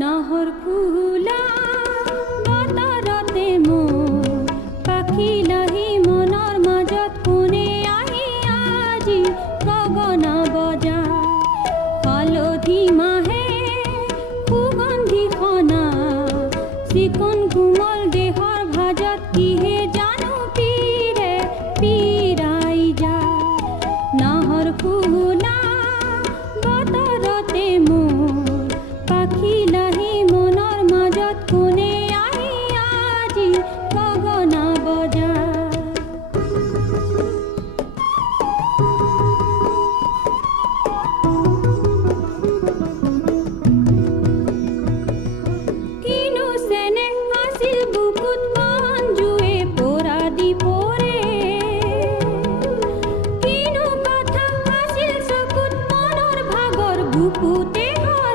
নাহৰ ফুলা বতৰতে মোৰ পাখি লাহি মনৰ মাজত কোনে আহি আজি গগনা বজা হালধি মাহে সুগন্ধি সনা চিকন কোমল দেহৰ ভাজত কিহে